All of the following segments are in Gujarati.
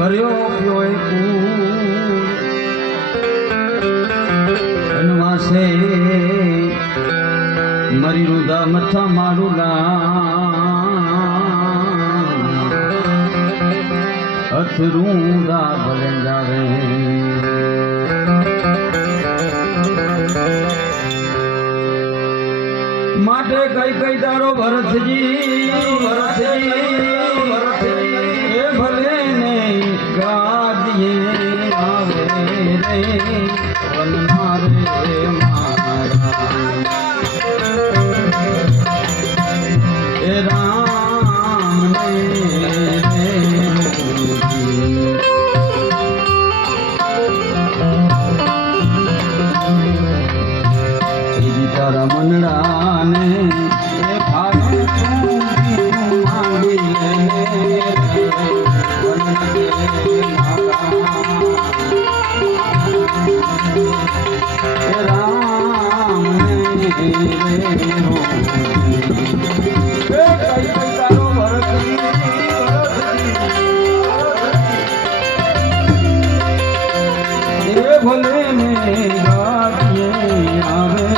ભર્યો પ્યોય વનવાસે મરી રૂદા મથા મારું અથરૂદા ભલે જાવે માટે કઈ કઈ તારો ભરતજી એ ભલે ને ગાદીએ આવે રે વનમાં રે મારા એ રામ ને તારા મનડાને એ ભાગે તું માંગી લે રામ ભલે ને ગાદીએ આવે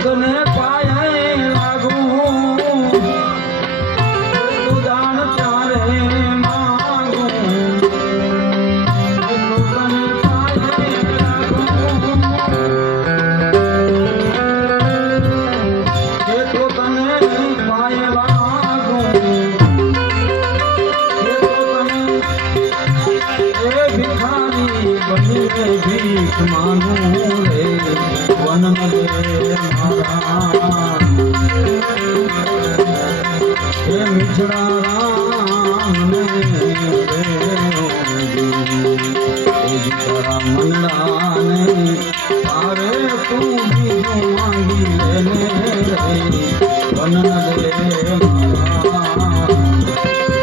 તને પાયે લાગુ તું જાણ ત્યારે માંગુ તને પાયે લાગુ તો તને પાયે લાગુ એ ભિખારી બની ભીખ માંગું રે વન એ મિછડા રામ ને તારા મનડાને તારે તું બીજું માંગી લેને રે વન રે મારા